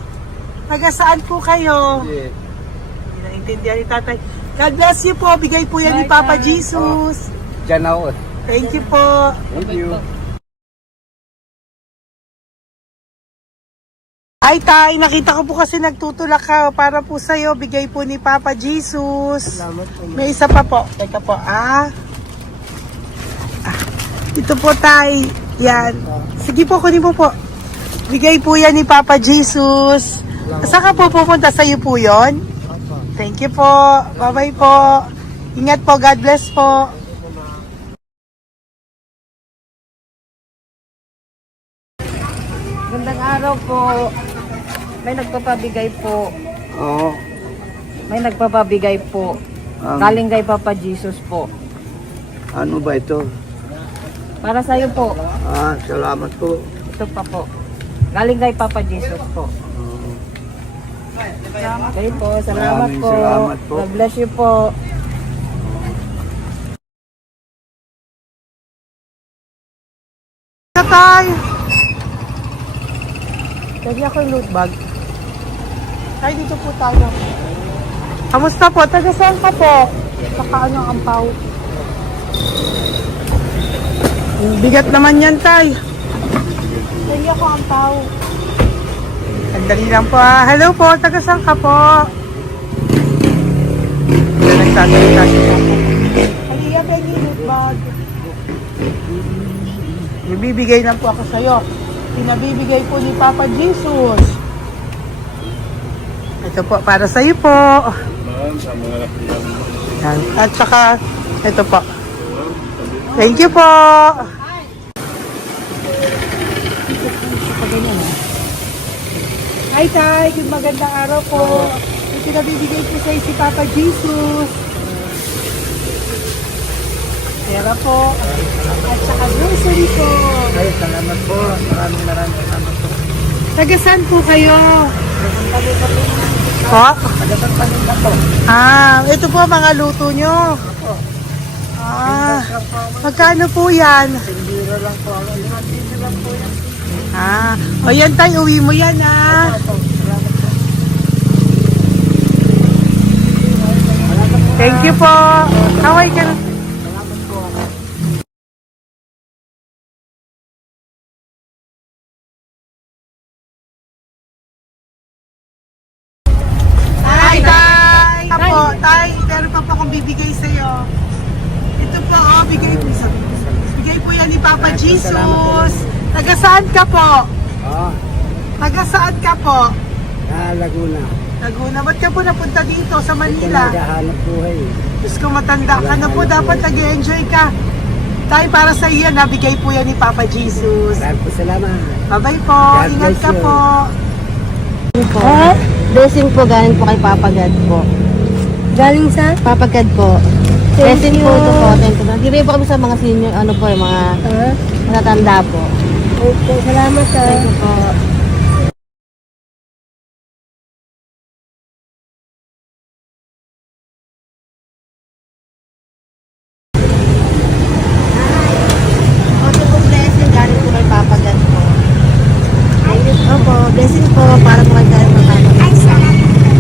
Taga saan po kayo? Hindi naintindihan ni tatay. God bless you po. Bigay po yan ni Papa Jesus. Diyan ako. Thank you po. Thank you. Ay, tay, nakita ko po kasi nagtutulak ka. Para po sa'yo, bigay po ni Papa Jesus. Salamat po, ma'am. May isa pa po. Teka po, Ito po, tay. Yan. Sige po, kunin mo po. Bigay po yan ni Papa Jesus. Saan ka po pupunta? Sa'yo po yun? Thank Thank you po. Bye-bye po. Ingat po. God bless po. Gandang araw po. May nagpapabigay po. Oo. May nagpapabigay po. Galing kay Papa Jesus po. Ano ba ito? Para sa'yo po. Salamat po. Ito pa po. Galing kay Papa Jesus po. Okay po. Salamat Maraming po. salamat po. God bless you po. Tay! Lagi ako yung loot bag. Tay, dito po tayo. Kamusta po? Taga saan ka po? Baka ano ang ampaw. Bigat naman yan, Tay. Lagi ako ampaw. Sandali lang po. Hello po, taga saan ka po? Nagsasalita si Papa. Halika, Peggy, loot bag. Ibibigay lang po ako sa'yo. Pinabibigay po ni Papa Jesus. Ito po, para sa'yo po. Yan. At saka, ito po. Thank you po. Hi, Tay. Good magandang araw po. May pinabibigay po sa'yo si Papa Jesus. Pera po. At saka grocery po. Ay, salamat po. Maraming salamat po. Taga saan po kayo? Po? Tagapagpaninda po. Ito po mga luto nyo. Magkano po yan? Biro lang po. 5 lang po yan. O yan tayo, uwi mo yan Thank you po. Kaway ka na. Hi, Tay! Tay, meron pa po akong bibigay sa'yo. Ito po, bigay po yan ni Papa Jesus. Taga saan ka po? Taga saan ka po? Laguna. Laguna. Ba't ka po napunta dito sa Manila? Naghahanap buhay. Diyos ko, matanda ka na po. Dapat nag-enjoy ka. Tay, para sa iyo, nabigay po yan ni Papa Jesus. Maraming po salamat. Bye-bye po. God Ingat bless ka you. po. Blessing po galing po kay Papa God po. Galing sa? Papa God po. Blessing po ito po. Thank you. Nagkibay po kami sa mga senior, ano po, yung mga matatanda po. Okay, salamat sir. Thank you po. Okay po, blessing galing po kay Papa God po. Opo, blessing po para po kay God po.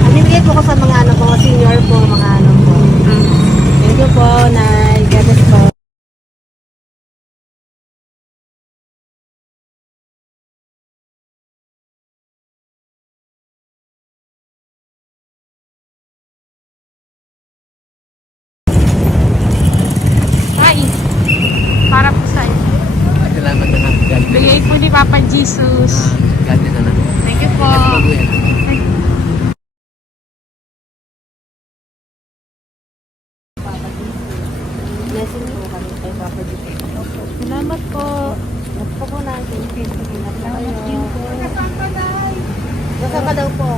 Namimigay po ko sa mga ano po, senior po, mga ano po. Thank you po, Nay. God bless po. Para po sa'yo. Salamat na lang. Bigay po ni Papa Jesus. God bless na lang. Thank you po. Blessing po kami kay Papa Jesus. Salamat po. At po po natin. Salamat din po. Nasaan ka daw po?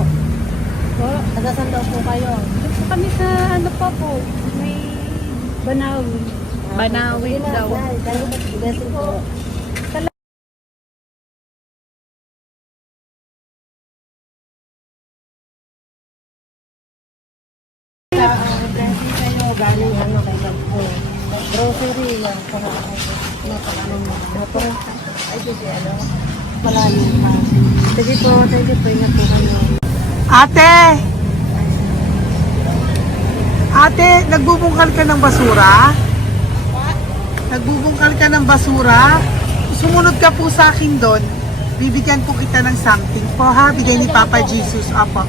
Nasaan daw po kayo? Dito kami sa ano pa po. May Banawi. Banawi daw. Blessing po. Blessing kayo. Galing ano kay God po. Grocery yan. Para ano mo. Ay, sige, ano. Malalim pa. Sige po, thank you po. Ingat po kayo. Ate, nagbubungkal ka ng basura? Nagbubungkal ka ng basura? Sumunod ka po sa akin doon. Bibigyan po kita ng something po ha. Bigay ni Papa Jesus. Apo.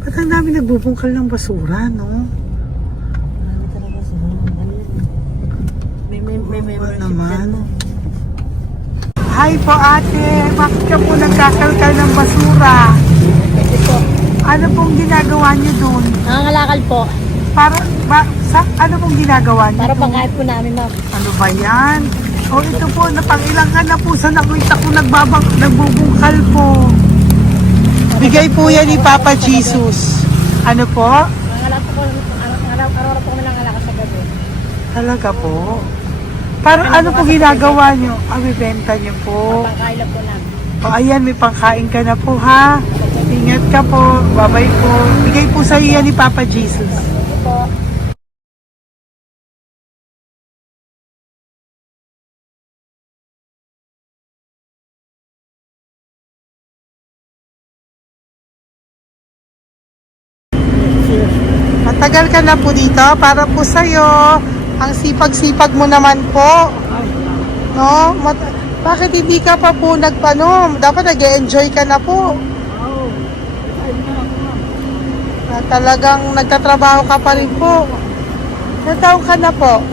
Ba't ang dami nagbubungkal ng basura, no? Marami talaga sila. May Ba membership naman? dyan, no? Hi po ate, bakit ka po nagkakalkal ng basura? Ito po. Ano pong ginagawa niyo doon? Nangangalakal po. Ano pong ginagawa niyo Para doon? pangkahit po namin, ma'am. Ano ba yan? O ito po, napangilang ka na po sa nakita ko nagbubungkal po. Bigay po yan ni Papa Jesus. Ano po? Nangangalakal po araw-araw po kami nangangalakal sa gabi. Talaga po? Parang ano po ginagawa niyo? Bibenta niyo po. Pangkain lang po namin. O ayan, may pangkain ka na po ha. Ingat ka po. Bye-bye po. Bigay po sa iyo yan ni Papa Jesus. Ito po. Matagal ka na po dito para po sa'yo. Ang sipag-sipag mo naman po. No? Bakit hindi ka pa po nagpanom? Dapat nag-enjoy ka na po. Talagang nagtatrabaho ka pa rin po. Ilang taon ka na po?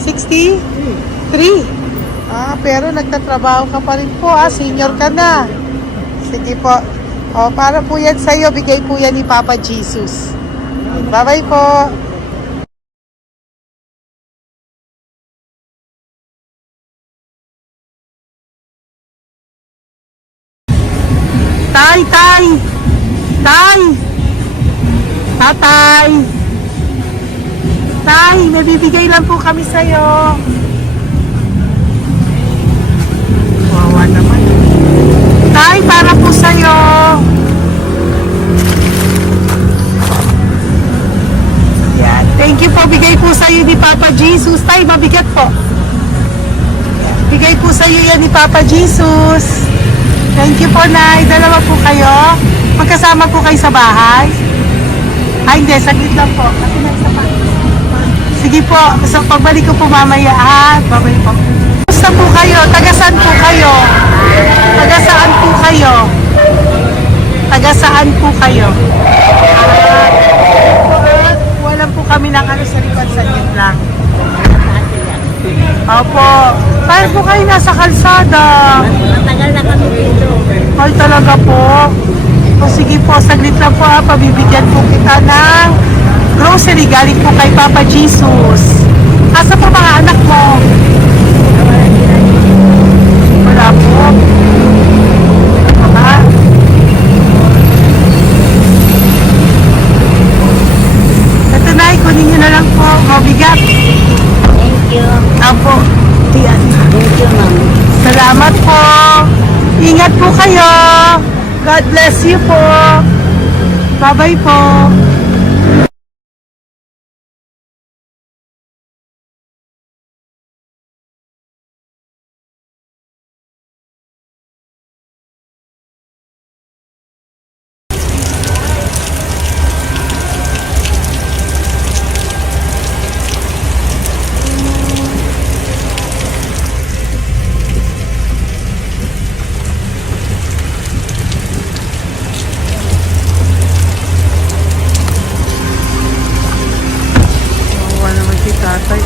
63? Pero nagtatrabaho ka pa rin po. Senior ka na. Sige po. Para po yan sa'yo. Bigay po yan ni Papa Jesus. Bye-bye po. Tay! Tatay! Tay, may bibigay lang po kami sa'yo. Wawa naman. Tay, para po sa'yo. Yan. Thank you po. Bigay po sa'yo ni Papa Jesus. Tay, mabigat po. Bigay po sa'yo yan ni Papa Jesus. Thank you po, Nay. Dalawa po kayo. Magkasama po kayo sa bahay. Hindi. Saglit lang po. Kasi nasa pa. Sige po. So, pagbalik ko po mamaya. Babalik po. Gusto po kayo? Tagasaan po kayo? Tagasaan po kayo? Tagasaan po kayo? Wala po kami ng ano sa likod. Saglit lang. Opo. Tayo po kayo nasa kalsada. Matagal na kami dito. Ay, talaga po. O sige po, saglit lang po pabibigyan po kita ng grocery galing po kay Papa Jesus. Asa po mga anak mo? Wala po. Ito na, kunin nyo na lang po. Mabigat. Thank you. Apo. Yan. Thank you, ma'am. Salamat po. Ingat po kayo. God bless you po. Bye-bye po. Tatay,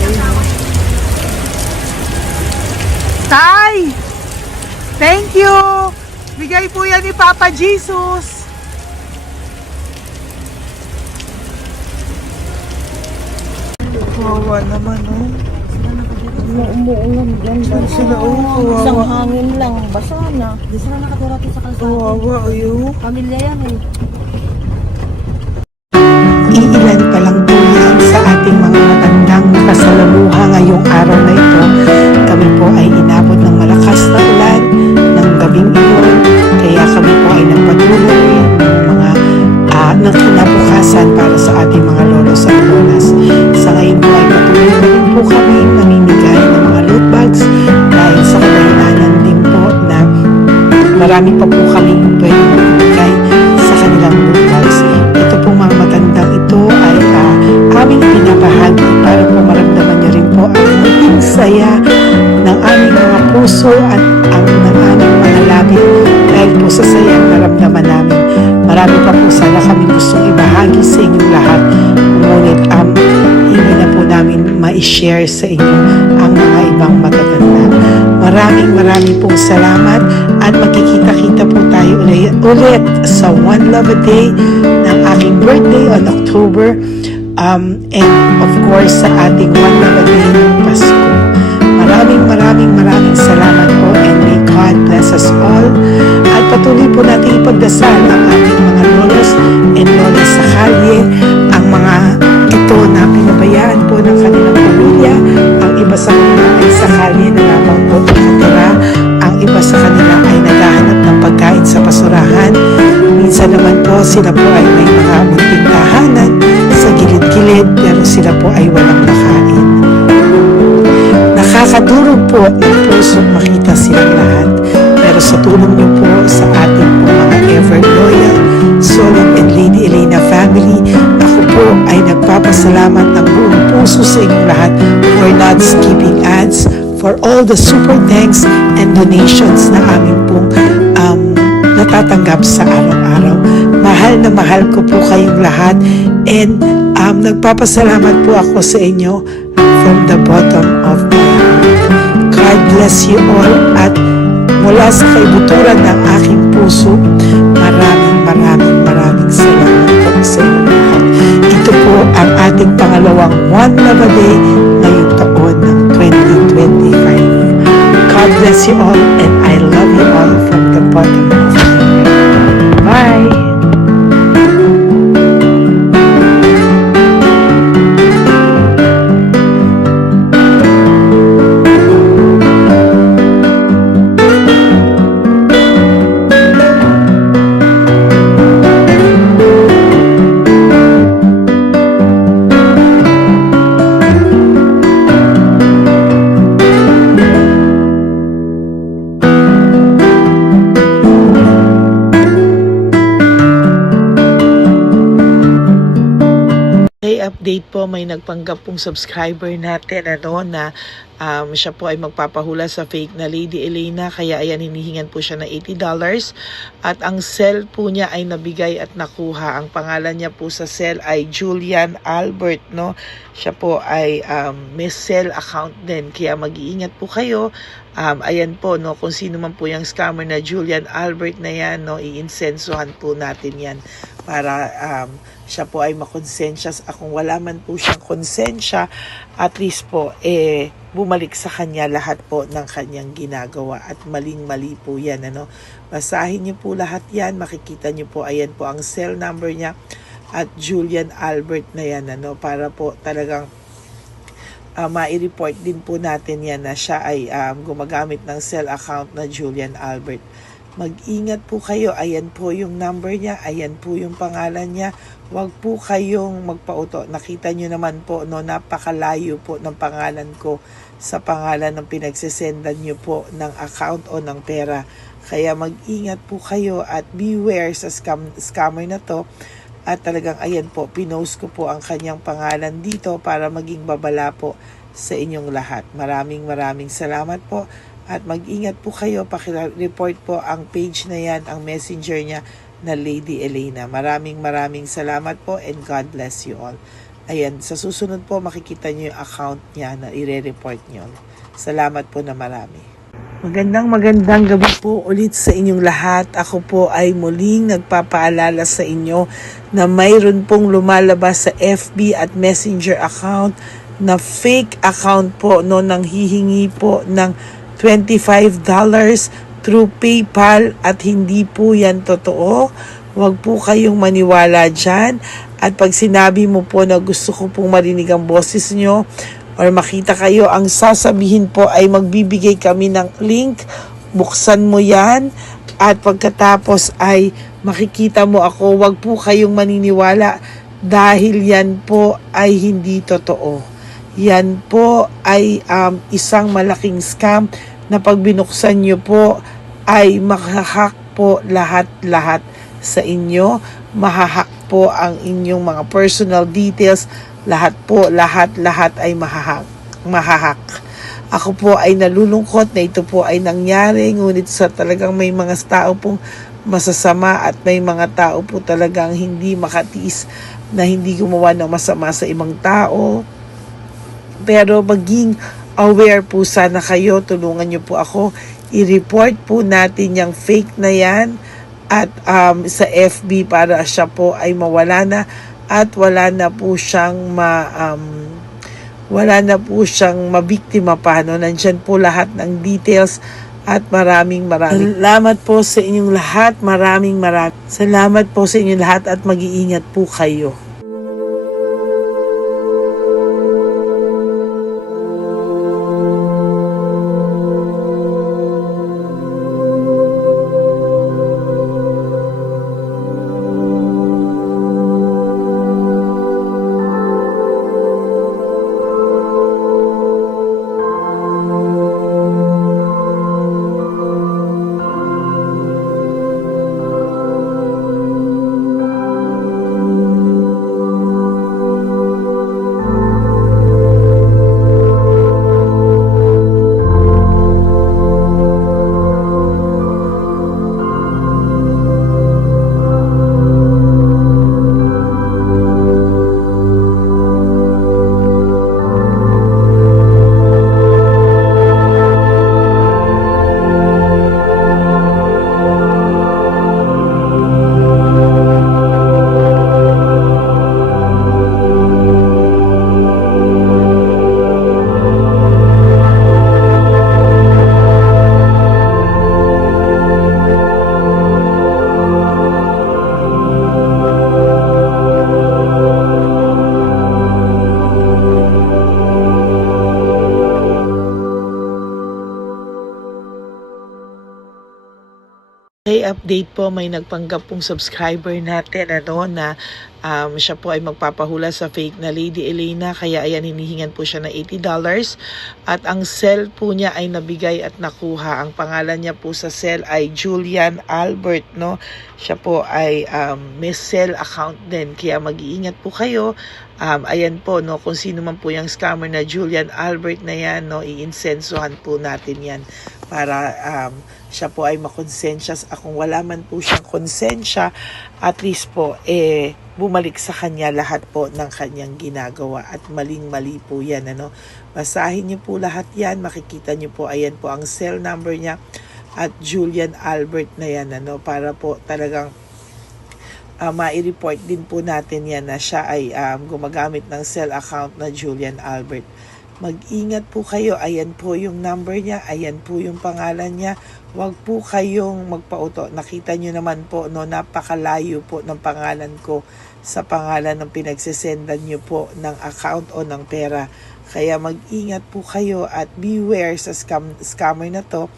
Tay! Thank you! Bigay po yan ni Papa Jesus. Wawa naman, oh. Umuulan dyan. Sila, oh, Isang wawa. hangin lang. Basa na. Di sila nakatira sa kalsada. Wawa, ayo. Pamilya yan eh. Iilan pa lang po yan sa ating mga matandang kasalamuha ngayong araw na ito. Kami po ay inabot ng malakas na ulan ng gabing iyon. Kaya kami po ay nagpatuloy mga ng kinabukasan para sa ating mga lolos at lolas. Sa ngayon po ay patuloy na rin po kami namimigay ng mga loot bags dahil sa kadahilanan din po na marami pa po kami pwede mamimigay sa kanilang loot bags. Ito po mga matandang ito ay aming pinabahagi para po maramdaman niyo rin po ang maging saya ng aming mga puso at ang ng aming mga labi dahil po sa sayang naramdaman namin. Marami pa po sana kami gustong ibahagi sa inyong lahat. Ngunit hindi na po namin ma-share sa inyo ang mga ibang matatanda. Maraming pong salamat at magkikita-kita po tayo ulit sa One Love a Day ng aking birthday on October and of course sa ating One Love a Day ng Pasko. Maraming salamat po and may God bless us all. At patuloy po natin ipagdasal ang ating mga lolos and lolas sa kalye, ang mga ito na pinabayaan po ng kanilang pamilya. Ang iba sa kanila ay sa kalye na lamang po nakatira. Ang iba sa kanila ay naghahanap ng pagkain sa basurahan. Minsan naman po sila po ay may mga munting tahanan sa gilid-gilid pero sila po ay walang makain. Nakakadurog po ng pusong makita silang lahat. Pero sa tulong niyo po sa ating po mga ever loyal, Solon and Lady Elena family, ako po ay nagpapasalamat ng buong puso sa inyong lahat for not skipping ads, for all the super thanks and donations na aming pong natatanggap sa araw-araw. Mahal ko po kayong lahat and nagpapasalamat po ako sa inyo from the bottom of my heart. God bless you all at mula sa kaibuturan ng aking puso, maraming salamat po sa inyo lahat. Ito po ang ating pangalawang One Love a Day ngayong taon ng 2025. God bless you all and I love you all from the bottom of my heart. Bye! Update po, may nagpanggap pong subscriber natin na siya po ay magpapahula sa fake na Lady Elena, kaya ayan hinihingan po siya ng $80 at ang cell po niya ay nabigay at nakuha. Ang pangalan niya po sa cell ay Julian Albert, no? Siya po ay may cell account din, kaya mag-iingat po kayo. Ayan po, no, kung sino man po yung scammer na Julian Albert na yan, no, iinsensuhan po natin yan para siya po ay makonsensya. Kung wala man po siyang konsensya, at least po bumalik sa kanya lahat po ng kanyang ginagawa at maling-mali po yan, ano. Basahin niyo po lahat yan, makikita niyo po, ayan po ang cell number niya at Julian Albert na yan, ano, para po talagang mai-report din po natin yan na siya ay gumagamit ng cell account na Julian Albert. Mag-ingat po kayo. Ayan po yung number niya. Ayan po yung pangalan niya. Huwag po kayong magpauto. Nakita nyo naman po, no, napakalayo po ng pangalan ko sa pangalan ng pinagsesendan nyo po ng account o ng pera. Kaya mag-ingat po kayo at beware sa scammer na to. At talagang ayan po, pinost ko po ang kanyang pangalan dito para maging babala po sa inyong lahat. Maraming salamat po. At mag-ingat po kayo, paki-report po ang page na yan, ang messenger niya na Lady Elena. Maraming salamat po and God bless you all. Ayan, sa susunod po makikita niyo yung account niya na i-report niyo. Salamat po na marami. Magandang gabi po ulit sa inyong lahat. Ako po ay muling nagpapaalala sa inyo na mayroon pong lumalabas sa FB at Messenger account na fake account po, no, nang hihingi po ng $25 through PayPal at hindi po yan totoo. Huwag po kayong maniwala dyan. At pag sinabi mo po na gusto ko pong marinig ang boses nyo or makita kayo, ang sasabihin po ay magbibigay kami ng link. Buksan mo yan at pagkatapos ay makikita mo ako. Huwag po kayong maniniwala dahil yan po ay hindi totoo. Yan po ay isang malaking scam na pag binuksan nyo po ay mahahack po lahat sa inyo. Mahahack po ang inyong mga personal details. Lahat ay mahahack. Ako po ay nalulungkot na ito po ay nangyari, ngunit sa talagang may mga tao pong masasama at may mga tao po talagang hindi makatiis na hindi gumawa ng masama sa ibang tao. Pero maging aware po sana kayo. Tulungan niyo po ako. I-report po natin yung fake na yan at sa FB para siya po ay mawala na at wala na po siyang mabiktima pa. No? Nandyan po lahat ng details at maraming salamat po sa inyong lahat. Maraming salamat po sa inyong lahat at mag-iingat po kayo. Okay, update po, may nagpanggap pong subscriber natin na siya po ay magpapahula sa fake na Lady Elena, kaya ayan, hinihingan po siya ng $80 at ang cell po niya ay nabigay at nakuha. Ang pangalan niya po sa cell ay Julian Albert, no? Siya po ay may cell account din, kaya mag-iingat po kayo. Ayan po, no, kung sino man po yung scammer na Julian Albert na yan, no, i-insensuhan po natin yan para siya po ay makonsensya. Kung wala man po siyang konsensya, at least po bumalik sa kanya lahat po ng kanyang ginagawa at maling-mali po yan, ano. Basahin niyo po lahat yan, makikita niyo po, ayan po ang cell number niya at Julian Albert na yan, ano, para po talagang ma-report din po natin yan na siya ay gumagamit ng cell account na Julian Albert. Mag-ingat po kayo. Ayan po yung number niya. Ayan po yung pangalan niya. Huwag po kayong magpauto. Nakita nyo naman po, no, napakalayo po ng pangalan ko sa pangalan ng pinagsesendan nyo po ng account o ng pera. Kaya mag-ingat po kayo at beware sa scammer na to.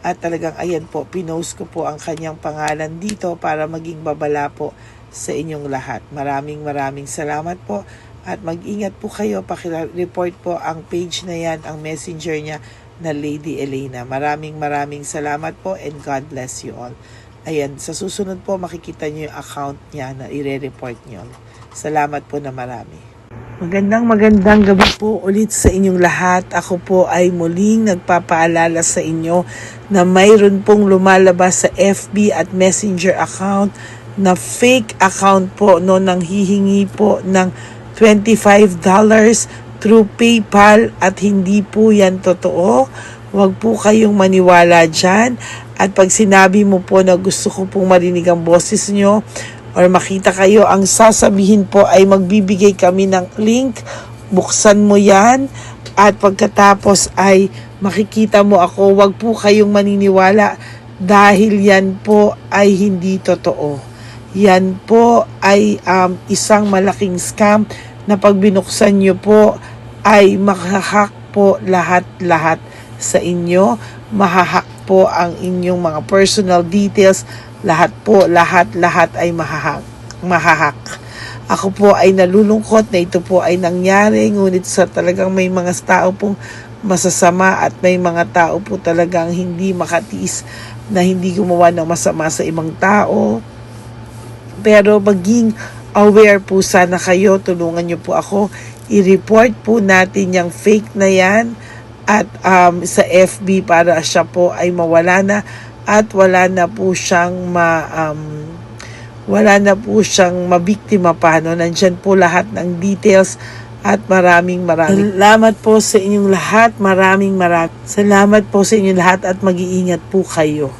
At talagang ayan po, pinost ko po ang kanyang pangalan dito para maging babala po sa inyong lahat. Maraming salamat po. At mag-ingat po kayo, pakireport po ang page na yan, ang messenger niya na Lady Elena. Maraming salamat po and God bless you all. Ayan, sa susunod po makikita niyo yung account niya na ire-report niyo. Salamat po na marami. Magandang gabi po ulit sa inyong lahat. Ako po ay muling nagpapaalala sa inyo na mayroon pong lumalabas sa FB at Messenger account na fake account po, no, nang hihingi po ng $25 through PayPal at hindi po yan totoo. Huwag po kayong maniwala dyan. At pag sinabi mo po na gusto ko pong marinig ang boses nyo or makita kayo, ang sasabihin po ay magbibigay kami ng link. Buksan mo yan at pagkatapos ay makikita mo ako. Huwag po kayong maniniwala dahil yan po ay hindi totoo. Yan po ay isang malaking scam na pag binuksan nyo po ay mahahack po lahat sa inyo. Mahahack po ang inyong mga personal details. Lahat ay mahahack. Ako po ay nalulungkot na ito po ay nangyari, ngunit sa talagang may mga tao pong masasama at may mga tao po talagang hindi makatiis na hindi gumawa ng masama sa ibang tao. Pero maging aware po sana kayo. Tulungan niyo po ako. I-report po natin yung fake na yan at sa FB para siya po ay mawala na at wala na po siyang mabiktima pa, no? Nandyan po lahat ng details At maraming salamat po sa inyong lahat. Maraming salamat po sa inyong lahat at mag-iingat po kayo.